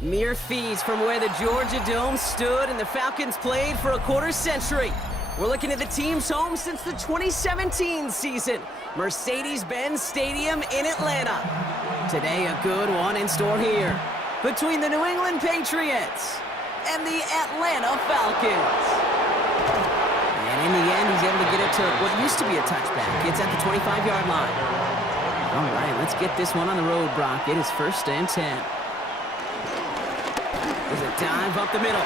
Mere feet from where the Georgia Dome stood and the Falcons played for a quarter century. We're looking at the team's home since the 2017 season, Mercedes-Benz Stadium in Atlanta. Today, a good one in store here between the New England Patriots and the Atlanta Falcons. And in the end, he's able to get it to what used to be a touchback. It's at the 25-yard line. All right, let's get this one on the road, Brock. It is 1st and 10. There's a dive up the middle.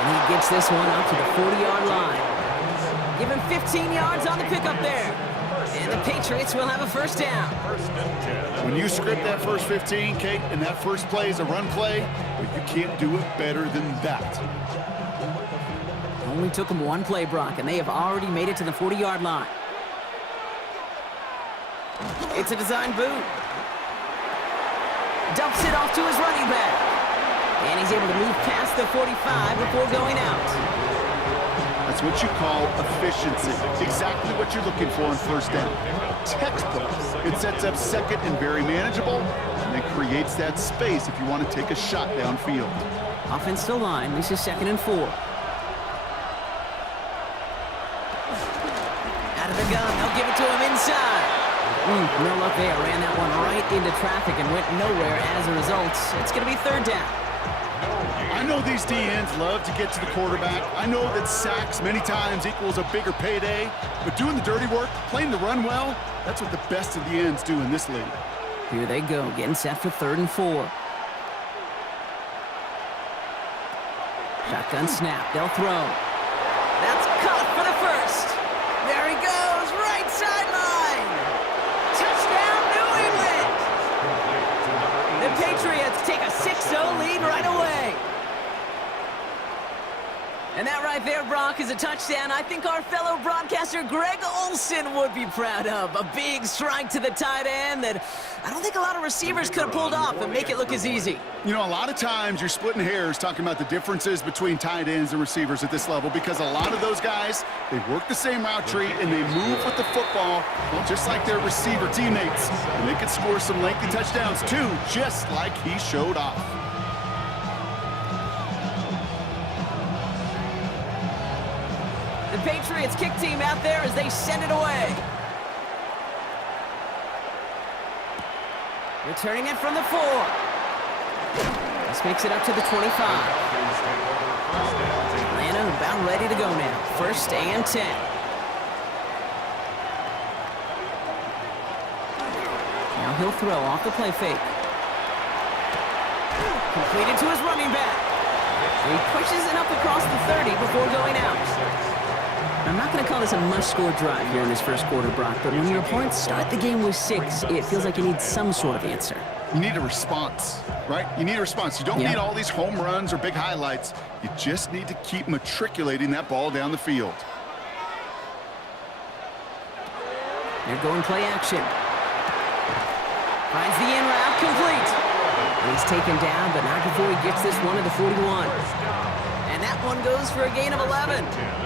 And he gets this one up to the 40-yard line. Give him 15 yards on the pickup there. And the Patriots will have a 1st down. When you script that first 15, Kate, and that first play is a run play, but you can't do it better than that. Only took them one play, Brock, and they have already made it to the 40-yard line. It's a design boot. Dumps it off to his running back. And he's able to move past the 45 before going out. That's what you call efficiency. Exactly what you're looking for on 1st down. Textbook. It sets up 2nd and very manageable, and it creates that space if you want to take a shot downfield. Offensive line, this is 2nd and 4. Out of the gun, they'll give it to him inside. No luck there. Ran that one right into traffic and went nowhere as a result. It's going to be 3rd down. I know these DNs love to get to the quarterback. I know that sacks many times equals a bigger payday, but doing the dirty work, playing the run well, that's what the best of the ends do in this league. Here they go, getting set for 3rd and 4. Shotgun snap. They'll throw. That's caught for the 1st. There he goes, right sideline. Touchdown, New England. The Patriots take a 6-0 lead right away. And that right there, Brock, is a touchdown I think our fellow broadcaster Greg Olsen would be proud of. A big strike to the tight end that I don't think a lot of receivers could have pulled off and make it look as easy. You know, a lot of times you're splitting hairs talking about the differences between tight ends and receivers at this level because a lot of those guys, they work the same route tree and they move with the football, well, just like their receiver teammates. And they can score some lengthy touchdowns too, just like he showed off. The Patriots kick team out there as they send it away. Returning it from the 4. This makes it up to the 25. Atlanta about ready to go now. 1st and 10. Now he'll throw off the play fake. Completed to his running back. He pushes it up across the 30 before going out. I'm not going to call this a must-score drive here in this 1st quarter, Brock, but when your opponents start the game with 6, it feels like you need some sort of answer. You need a response, right? You need a response. You don't need all these home runs or big highlights. You just need to keep matriculating that ball down the field. They're going play action. Finds the in route complete. And he's taken down, but not before he gets this one to the 41. And that one goes for a gain of 11.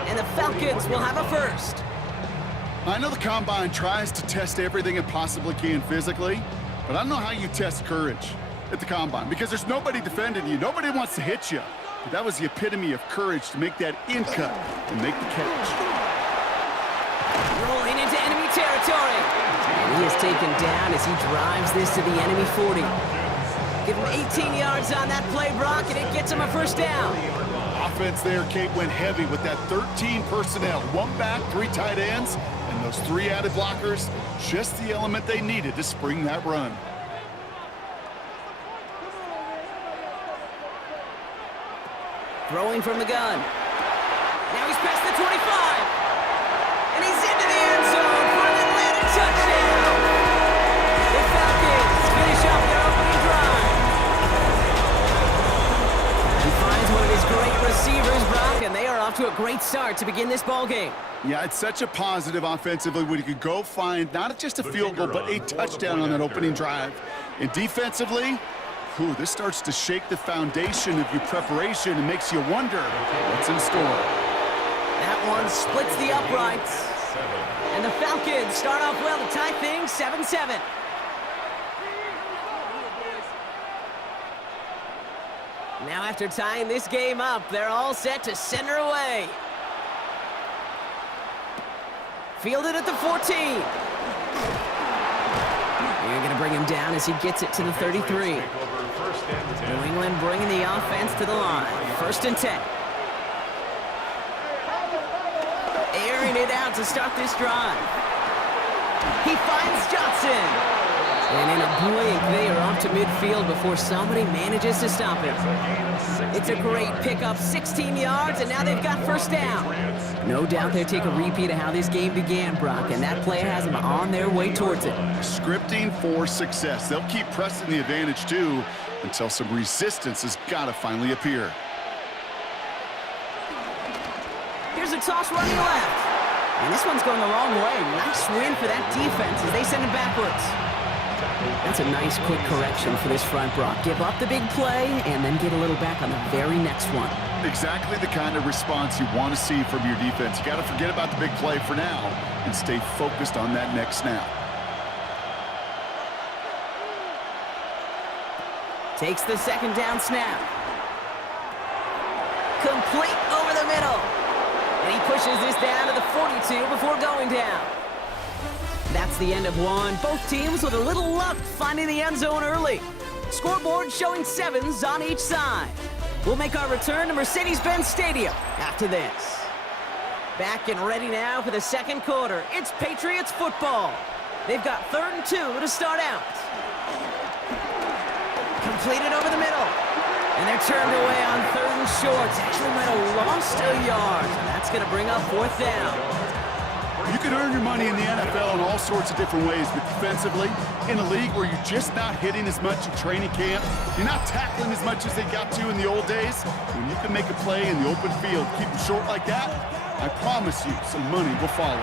And the Falcons will have a 1st. I know the Combine tries to test everything it possibly can physically, but I don't know how you test courage at the Combine because there's nobody defending you. Nobody wants to hit you. But that was the epitome of courage to make that in cut and make the catch. Rolling into enemy territory. And he is taken down as he drives this to the enemy 40. Give him 18 yards on that play, Brock, and it gets him a 1st down. Offense there, Kate, went heavy with that 13 personnel. 1 back, 3 tight ends, and those 3 added blockers. Just the element they needed to spring that run. Throwing from the gun. Now he's past the 25. And he's into the end zone for an Atlanta touchdown. The Falcons finish off their opening drive. He finds one of his great receivers, Brock, and they are off to a great start to begin this ball game. Yeah, it's such a positive offensively when you could go find not just a field goal, but a touchdown on that opening drive. And defensively, this starts to shake the foundation of your preparation and makes you wonder what's in store. That one splits the uprights. And the Falcons start off well to tie things 7-7. Now after tying this game up, they're all set to send her away. Fielded at the 14. You're going to bring him down as he gets it to the 33. New England bringing the offense to the line. 1st and 10. Airing it out to start this drive. He finds Johnson. And in a blink, they are off to midfield before somebody manages to stop him. It's a great pickup, 16 yards, and now they've got 1st down. No doubt they take a repeat of how this game began, Brock, and that play has them on their way towards it. Scripting for success. They'll keep pressing the advantage, too, until some resistance has got to finally appear. Here's a toss running left. And this one's going the wrong way. Nice win for that defense as they send it backwards. That's a nice quick correction for this front, Brock. Give up the big play and then get a little back on the very next one. Exactly the kind of response you want to see from your defense. You got to forget about the big play for now and stay focused on that next snap. Takes the 2nd down snap. Complete over the middle. And he pushes this down to the 42 before going down. That's the end of one. Both teams with a little luck finding the end zone early. Scoreboard showing 7s on each side. We'll make our return to Mercedes-Benz Stadium after this. Back and ready now for the 2nd quarter. It's Patriots football. They've got 3rd and 2 to start out. Completed over the middle. And they're turned away on 3rd and short. Actually might have lost a yard. And that's going to bring up 4th down. You can earn your money in the NFL in all sorts of different ways, but defensively, in a league where you're just not hitting as much in training camp, you're not tackling as much as they got to in the old days, when you can make a play in the open field, keep them short like that, I promise you some money will follow.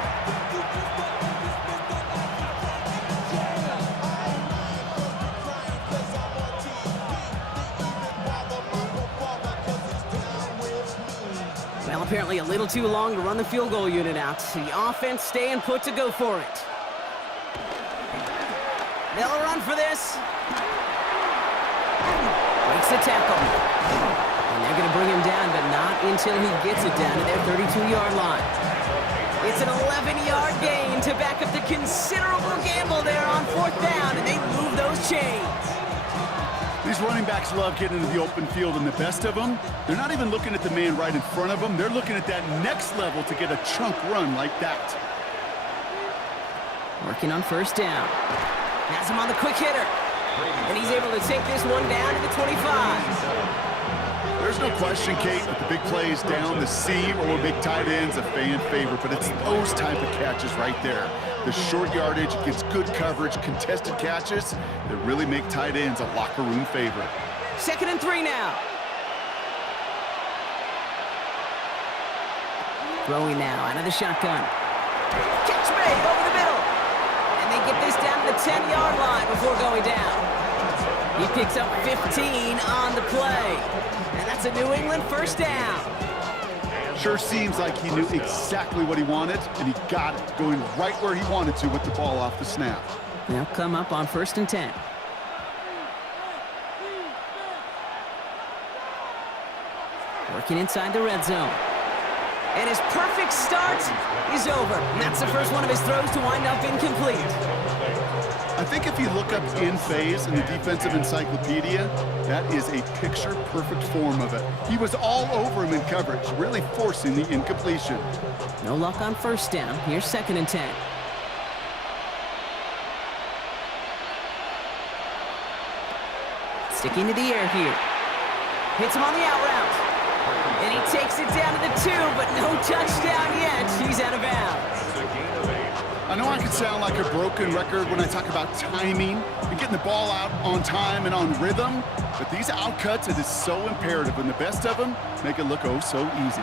Well, apparently a little too long to run the field goal unit out. The offense staying put to go for it. They'll run for this. Breaks the tackle. And they're going to bring him down, but not until he gets it down to their 32-yard line. It's an 11-yard gain to back up the considerable gamble there on 4th down, and they move those chains. These running backs love getting into the open field, and the best of them, they're not even looking at the man right in front of them. They're looking at that next level to get a chunk run like that. Working on 1st down. Has him on the quick hitter. And he's able to take this one down to the 25. There's no question, Kate, that the big plays down the seam or big tight ends a fan favorite, but it's those type of catches right there. The short yardage against good coverage, contested catches that really make tight ends a locker room favorite. 2nd and 3 now. Throwing now out of the shotgun. Catch made over the middle. And they get this down to the 10-yard line before going down. He picks up 15 on the play. And that's a New England 1st down. Sure seems like he knew exactly what he wanted, and he got it, going right where he wanted to with the ball off the snap. They'll come up on 1st and 10. Working inside the red zone. And his perfect start is over. And that's the first one of his throws to wind up incomplete. I think if you look up in phase in the defensive encyclopedia, that is a picture-perfect form of it. He was all over him in coverage, really forcing the incompletion. No luck on 1st down. Here's 2nd and 10. Sticking to the air here. Hits him on the out route. And he takes it down to the 2, but no touchdown yet. He's out of bounds. I know I can sound like a broken record when I talk about timing and getting the ball out on time and on rhythm, but these outcuts, it is so imperative, and the best of them make it look oh so easy.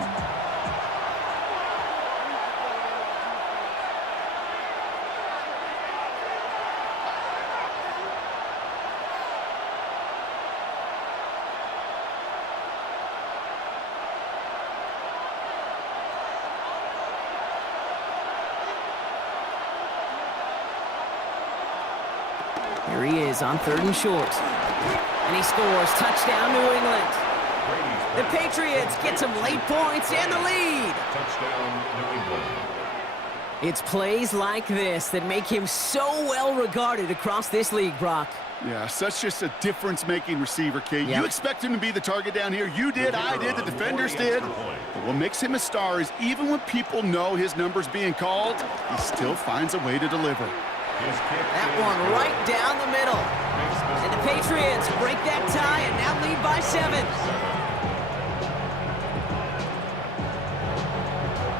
Here he is on 3rd and short. And he scores. Touchdown, New England. The Patriots get some late points and the lead. Touchdown, New England. It's plays like this that make him so well regarded across this league, Brock. Yeah, such just a difference-making receiver, Kate. Yep. You expect him to be the target down here. You did, I did, the defenders did. But what makes him a star is even when people know his number's being called, he still finds a way to deliver. That one right down the middle. And the Patriots break that tie and now lead by 7.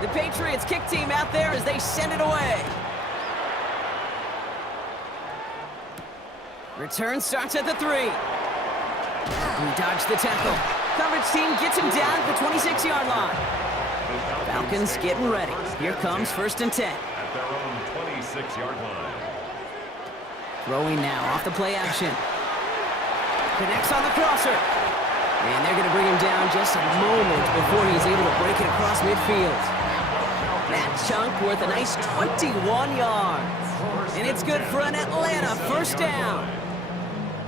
The Patriots kick team out there as they send it away. Return starts at the 3. He dodged the tackle. Coverage team gets him down at the 26-yard line. Falcons getting ready. Here comes 1st and 10. At their own 26-yard line. Throwing now off the play action. Connects on the crosser. And they're going to bring him down just a moment before he's able to break it across midfield. That chunk worth a nice 21 yards. And it's good for an Atlanta 1st down.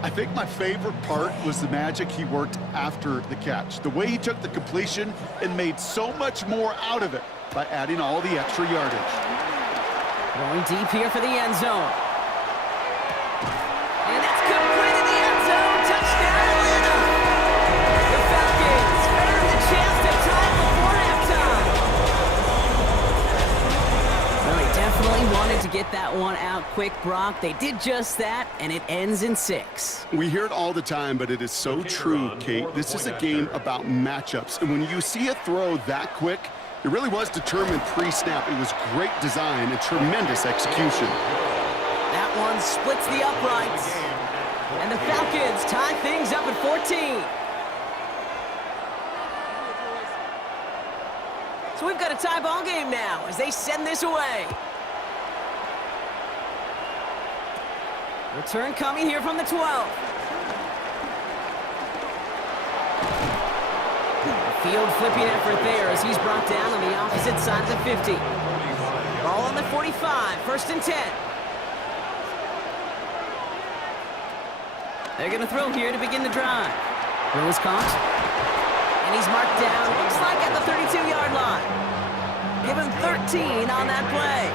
I think my favorite part was the magic he worked after the catch. The way he took the completion and made so much more out of it by adding all the extra yardage. Going deep here for the end zone. And that's complete in the end zone. Touchdown, Atlanta. The Falcons earn the chance to tie before halftime. Well, they definitely wanted to get that one out quick, Brock. They did just that, and it ends in 6. We hear it all the time, but it is so true, Kate. This is a game about matchups. And when you see a throw that quick, it really was determined pre-snap. It was great design and tremendous execution. That one splits the uprights. And the Falcons tie things up at 14. So we've got a tie ball game now as they send this away. Return coming here from the 12. Field flipping effort there as he's brought down on the opposite side of the 50. Ball on the 45, 1st and 10. They're going to throw here to begin the drive. Throw is caught. And he's marked down, looks like at the 32-yard line. Give him 13 on that play.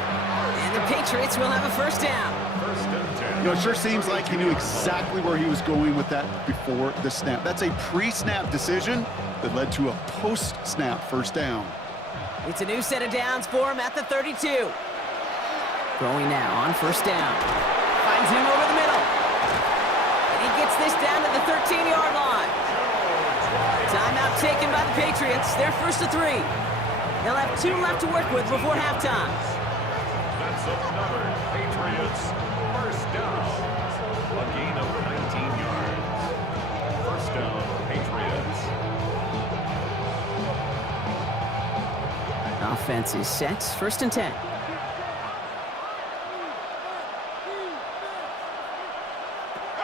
And the Patriots will have a 1st down. You know, it sure seems like he knew exactly where he was going with that before the snap. That's a pre-snap decision that led to a post-snap 1st down. It's a new set of downs for him at the 32. Throwing now on 1st down. Finds him over the middle. And he gets this down to the 13-yard line. Timeout taken by the Patriots. They're 1st to 3. They'll have 2 left to work with before halftime. That's another Patriots 1st down. A gain of 19 yards. 1st down, Patriots. Offense is set. 1st and 10.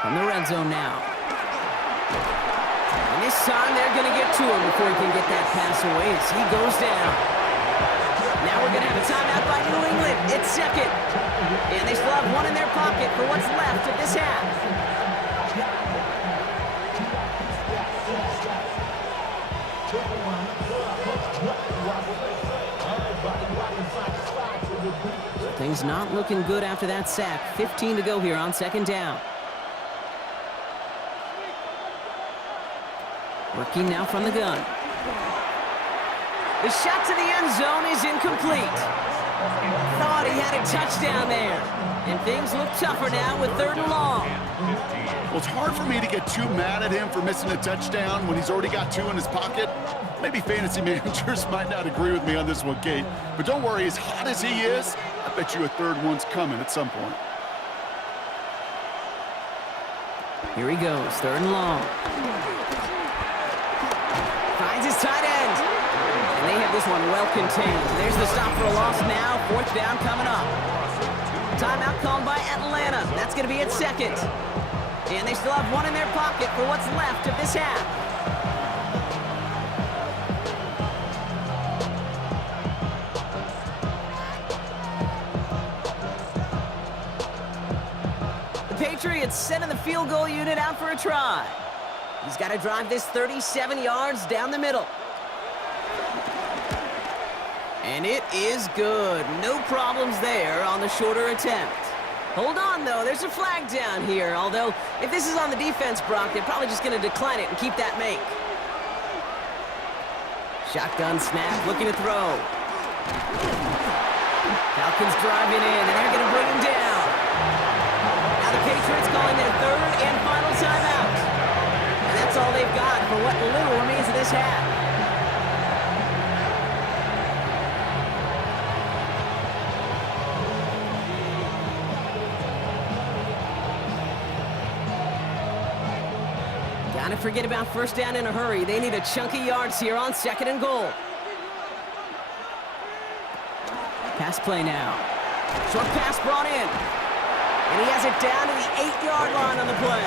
From the red zone now. And this time they're going to get to him before he can get that pass away as he goes down. Now we're going to have a timeout by New England. It's 2nd. And they still have 1 in their pocket for what's left of this half. Things not looking good after that sack. 15 to go here on 2nd down. Working now from the gun. The shot to the end zone is incomplete. Thought he had a touchdown there. And things look tougher now with 3rd and long. Well, it's hard for me to get too mad at him for missing a touchdown when he's already got 2 in his pocket. Maybe fantasy managers might not agree with me on this one, Kate. But don't worry, as hot as he is, I bet you a 3rd one's coming at some point. Here he goes, 3rd and long. Finds his tight end. And they have this one well contained. There's the stop for a loss now. 4th down coming up. Timeout called by Atlanta. That's going to be at 2nd. And they still have 1 in their pocket for what's left of this half. The Patriots sending the field goal unit out for a try. He's got to drive this 37 yards down the middle. And it is good. No problems there on the shorter attempt. Hold on, though. There's a flag down here. Although, if this is on the defense, Brock, they're probably just going to decline it and keep that make. Shotgun snap, looking to throw. Falcons driving in, and they're going to bring him down. Now the Patriots calling their third and final timeout. And that's all they've got for what little remains of this half. Gotta forget about first down in a hurry. They need a chunk of yards here on 2nd and goal. Pass play now. Short pass brought in. And he has it down to the 8-yard line on the play.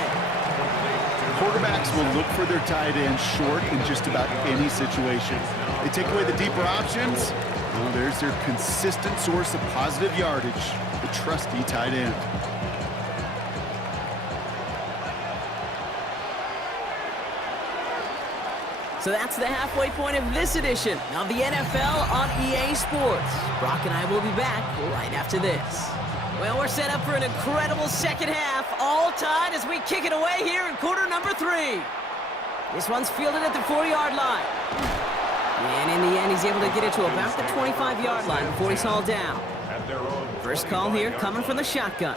Quarterbacks will look for their tight end short in just about any situation. They take away the deeper options. Well, there's their consistent source of positive yardage, the trusty tight end. So that's the halfway point of this edition of the NFL on EA Sports. Brock and I will be back right after this. Well, we're set up for an incredible second half, all tied as we kick it away here in quarter number 3. This one's fielded at the 4-yard line. And in the end, he's able to get it to about the 25-yard line before he's hauled down. First call here coming from the shotgun.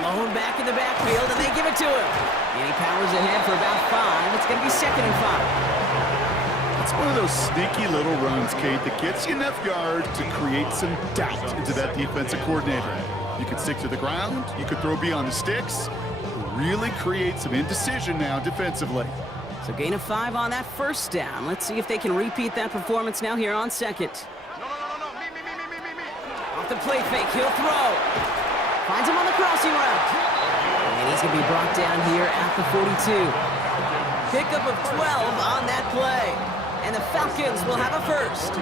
Blown back in the backfield, and they give it to him. And he powers ahead for about 5. It's going to be 2nd and 5. It's one of those sneaky little runs, Kate, that gets you enough yards to create some doubt into that defensive coordinator. You could stick to the ground, you could throw beyond the sticks, really create some indecision now defensively. So gain of 5 on that first down. Let's see if they can repeat that performance now here on 2nd. Off the play fake, he'll throw. Finds him on the crossing route. And he's going to be brought down here at the 42. Pickup of 12 on that play. And the Falcons will have a first.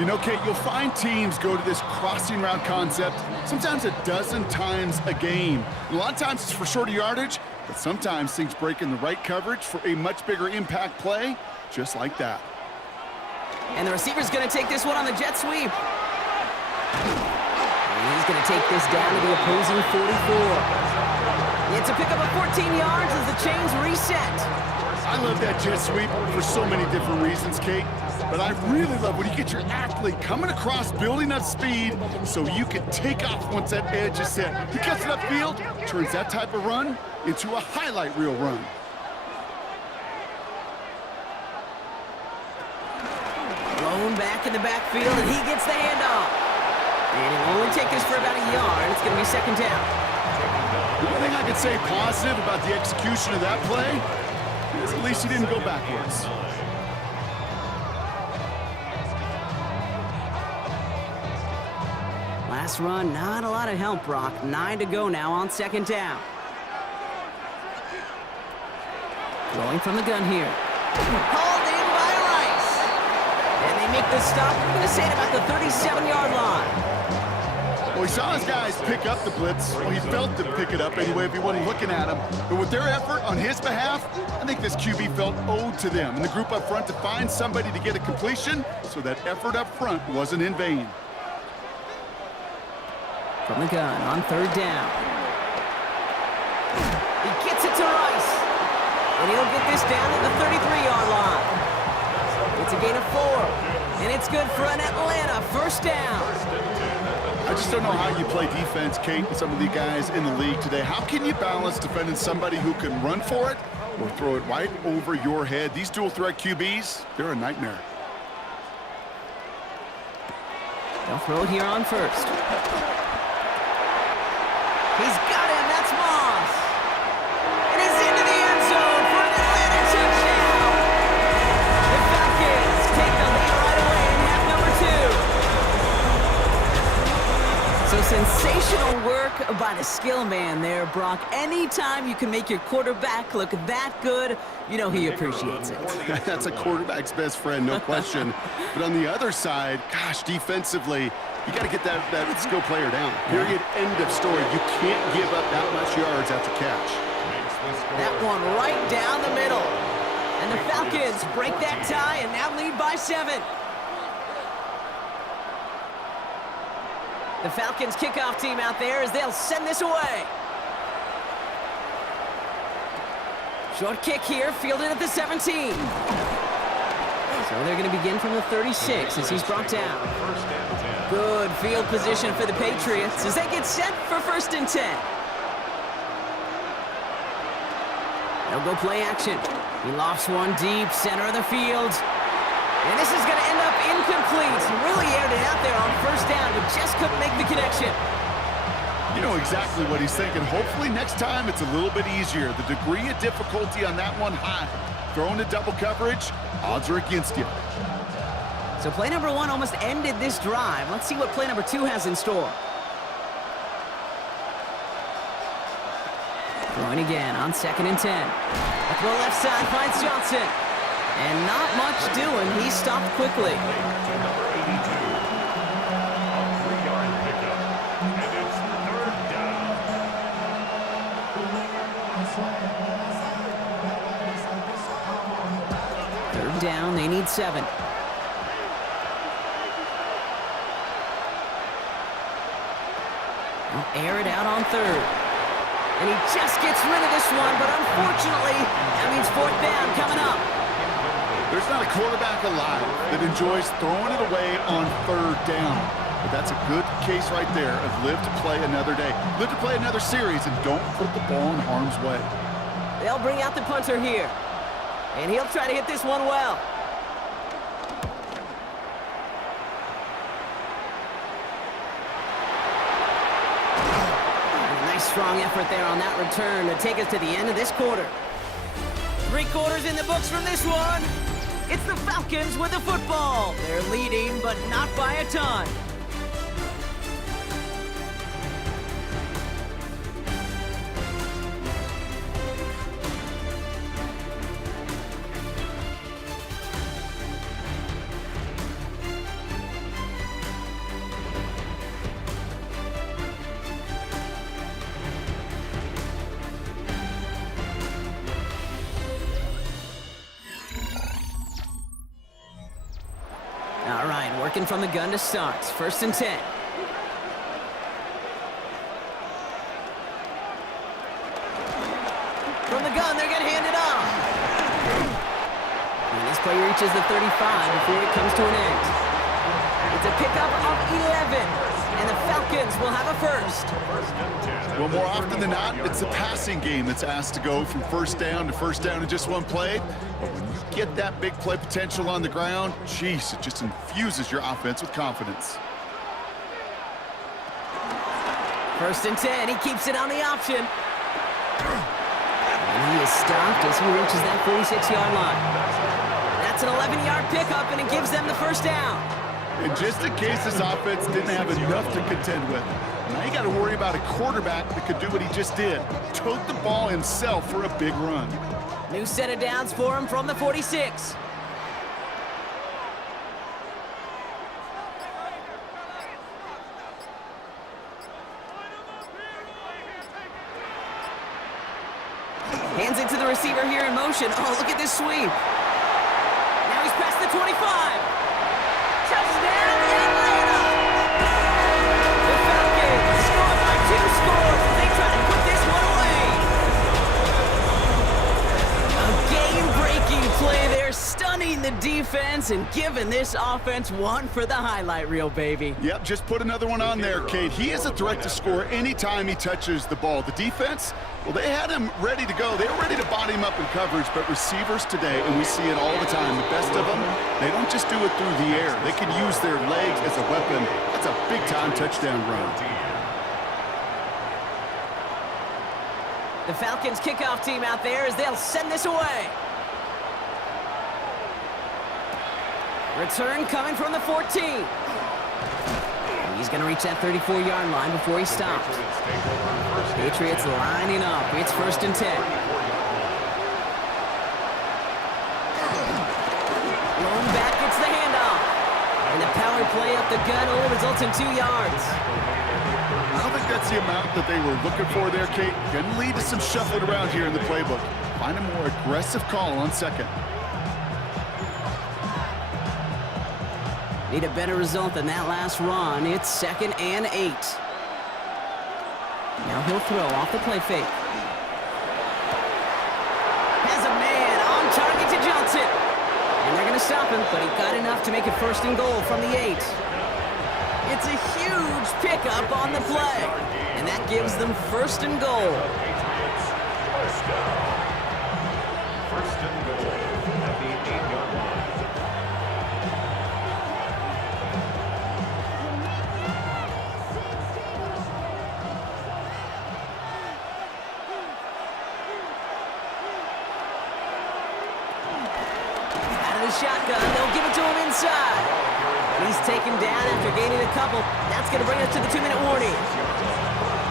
You know, Kate, you'll find teams go to this crossing route concept sometimes a dozen times a game. A lot of times it's for shorter yardage, but sometimes things break in the right coverage for a much bigger impact play, just like that. And the receiver's going to take this one on the jet sweep. And he's going to take this down to the opposing 44. It's a pickup of 14 yards as the chains reset. I love that jet sweep for so many different reasons, Kate. But I really love when you get your athlete coming across, building up speed, so you can take off once that edge is set. He cuts it upfield, turns that type of run into a highlight reel run. Blown back in the backfield, and he gets the handoff. And he'll only take this for about a yard. It's going to be 2nd down. The one thing I could say positive about the execution of that play is at least he didn't go backwards. Last run, not a lot of help, Brock. 9 to go now on 2nd down. Rolling from the gun here. Hauled in by Rice. And they make the stop. We're going to say it about the 37-yard line. Well, he saw his guys pick up the blitz. Well, he felt them pick it up anyway if he wasn't looking at him. But with their effort on his behalf, I think this QB felt owed to them and the group up front to find somebody to get a completion, so that effort up front wasn't in vain. From the gun on 3rd down. He gets it to Rice. And he'll get this down at the 33-yard line. It's a gain of 4. And it's good for an Atlanta first down. I just don't know how you play defense, Kate, with some of the guys in the league today. How can you balance defending somebody who can run for it or throw it right over your head? These dual threat QBs, they're a nightmare. They'll throw it here on 1st. He's got him. That's Moss. And he's into the end zone for an Atlanta touchdown. The Falcons take the lead right away in half number 2. So Sensational work by the skill man there, Brock. Anytime you can make your quarterback look that good, you know he appreciates it. That's a quarterback's best friend, no question. But on the other side, gosh, defensively, you got to get that skill player down. Period, end of story. You can't give up that much yards after catch. That one right down the middle. And the Falcons break that tie and now lead by 7. The Falcons kickoff team out there as they'll send this away. Short kick here, fielded at the 17. So they're going to begin from the 36 as he's brought down. Good field position for the Patriots as they get set for 1st and 10. They'll go play action. He lofts one deep, center of the field. And this is going to end up incomplete. He really aired it out there on 1st down, but just couldn't make the connection. You know exactly what he's thinking. Hopefully next time it's a little bit easier. The degree of difficulty on that one high. Throwing to double coverage, odds are against you. So play number 1 almost ended this drive. Let's see what play number 2 has in store. Throwing again on 2nd and 10. Up the left side finds Johnson. And not much doing. He stopped quickly. Number 82. A 3-yard pickup. And it's 3rd down. 3rd down. They need 7. They'll air it out on 3rd. And he just gets rid of this one, but unfortunately, that means 4th down coming up. There's not a quarterback alive that enjoys throwing it away on 3rd down. But that's a good case right there of live to play another day. Live to play another series and don't put the ball in harm's way. They'll bring out the punter here. And he'll try to hit this one well. Strong effort there on that return to take us to the end of this quarter. 3 quarters in the books from this one. It's the Falcons with the football. They're leading, but not by a ton. All right, working from the gun to start. 1st and 10. From the gun, they're going to hand it off. And this play reaches the 35 before it comes to an end. It's a pickup of 11, and the Falcons will have a 1st. Well, more often than not, it's the passing game that's asked to go from 1st down to 1st down in just one play. But when you get that big play potential on the ground, geez, it just infuses your offense with confidence. 1st and 10, he keeps it on the option. And he is stopped as he reaches that 46-yard line. That's an 11-yard pickup, and it gives them the 1st down. And just in case this offense didn't have enough to contend with, now you got to worry about a quarterback that could do what he just did. Tote the ball himself for a big run. New set of downs for him from the 46. Hands it to the receiver here in motion. Oh, look at this sweep. Now he's past the 25. Touchdown, Atlanta! The Falcons score by 2 scores as they try to put this one away. A game-breaking play there, stunning the defense and giving this offense one for the highlight reel, baby. Yep, just put another one on there, Kate. He is a threat to score anytime he touches the ball. The defense, well, they had him ready to go. They were ready to body him up in coverage, but receivers today, and we see it all the time, the best of them, they don't just do it through the air. They can use their legs as a weapon. That's a big-time touchdown run. The Falcons kickoff team out there as they'll send this away. Return coming from the 14. He's going to reach that 34-yard line before he stops. Patriots lining up. It's 1st and 10. Lone back gets the handoff. And the power play up the gut only results in 2 yards. I don't think that's the amount that they were looking for there, Kate. Going to lead to some shuffling around here in the playbook. Find a more aggressive call on 2nd. Need a better result than that last run. It's 2nd and 8. Now he'll throw off the play fake. Has a man on target to Johnson. And they're going to stop him, but he got enough to make it 1st and goal from the 8. It's a huge pickup on the play. And that gives them 1st and goal. First and goal at the 8-yard line. Out of the shotgun, they'll give it to him inside. He's taken down after gaining a couple. That's going to bring us to the 2-minute warning.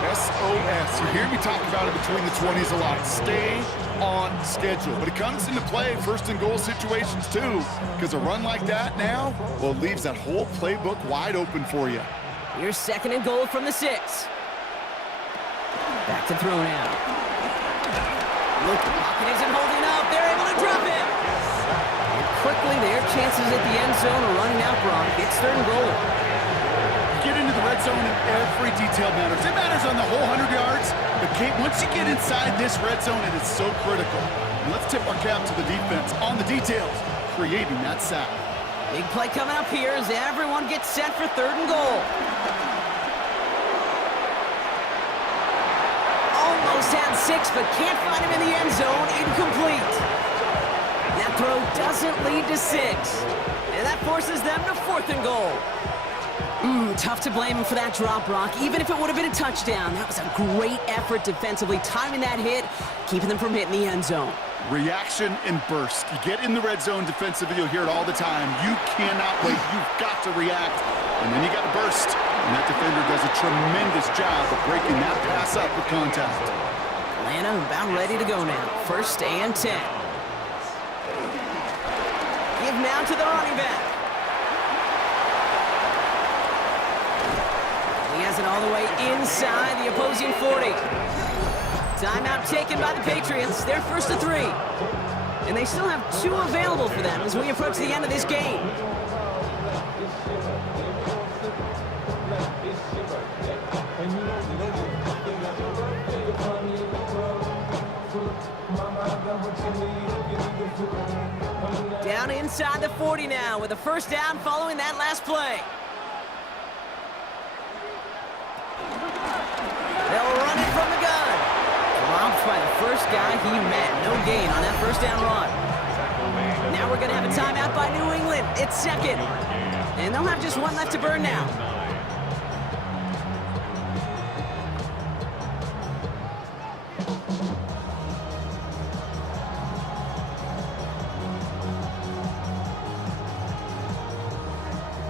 SOS. You hear me talk about it between the 20s a lot. Stay on schedule. But it comes into play 1st and goal situations too. Because a run like that now, well, it leaves that whole playbook wide open for you. Here's 2nd and goal from the 6. Back to throw now. Look, pocket isn't holding up. They're able to drop it. And quickly, their chances at the end zone are running out, Brock. It's 3rd and goal. Get into the red zone and every detail matters. It matters on the whole 100 yards. But Kate, once you get inside this red zone, it is so critical. And let's tip our cap to the defense on the details, creating that sack. Big play coming up here as everyone gets set for 3rd and goal. Almost had 6, but can't find him in the end zone. Incomplete. That throw doesn't lead to 6. And that forces them to 4th and goal. Tough to blame him for that drop, Brock. Even if it would have been a touchdown, that was a great effort defensively, timing that hit, keeping them from hitting the end zone. Reaction and burst. You get in the red zone defensively, you'll hear it all the time. You cannot wait. You've got to react. And then you got to burst. And that defender does a tremendous job of breaking that pass up with contact. Atlanta about ready to go now. 1st and 10. Give now to the running back. He has it all the way inside the opposing 40. Timeout taken by the Patriots. They're 1st and 3. And they still have 2 available for them as we approach the end of this game. Down inside the 40 now with a 1st down following that last play. They'll run it from the gun. Dropped by the first guy he met. No gain on that 1st down run. Now we're going to have a timeout by New England. It's 2nd. And they'll have just 1 left to burn now.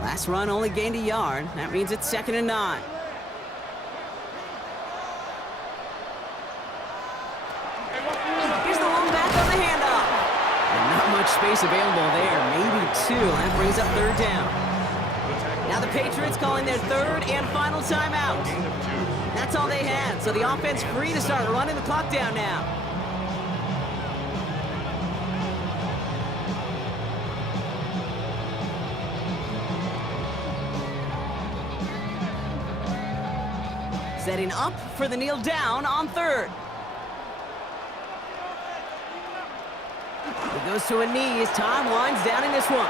Last run only gained a yard. That means it's 2nd and 9. Space available there, maybe 2. That brings up 3rd down. Now the Patriots calling their 3rd and final timeout. That's all they had, so the offense free to start running the clock down now. Setting up for the kneel down on 3rd. He goes to a knee as time winds down in this one.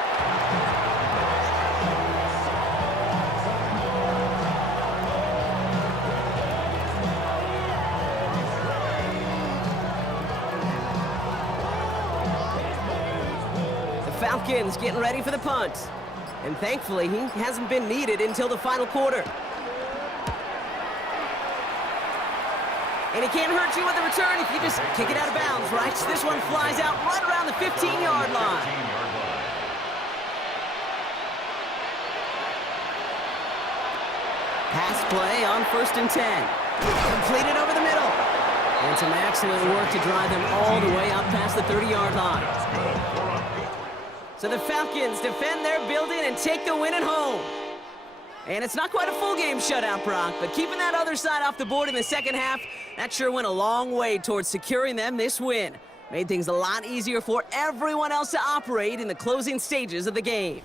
The Falcons getting ready for the punt. And thankfully, he hasn't been needed until the final quarter. And it can't hurt you with a return if you just kick it out of bounds, right? This one flies out right around the 15-yard line. Pass play on 1st and 10. Completed over the middle. And some excellent work to drive them all the way up past the 30-yard line. So the Falcons defend their building and take the win at home. And it's not quite a full game shutout, Brock, but keeping that other side off the board in the second half, that sure went a long way towards securing them this win. Made things a lot easier for everyone else to operate in the closing stages of the game.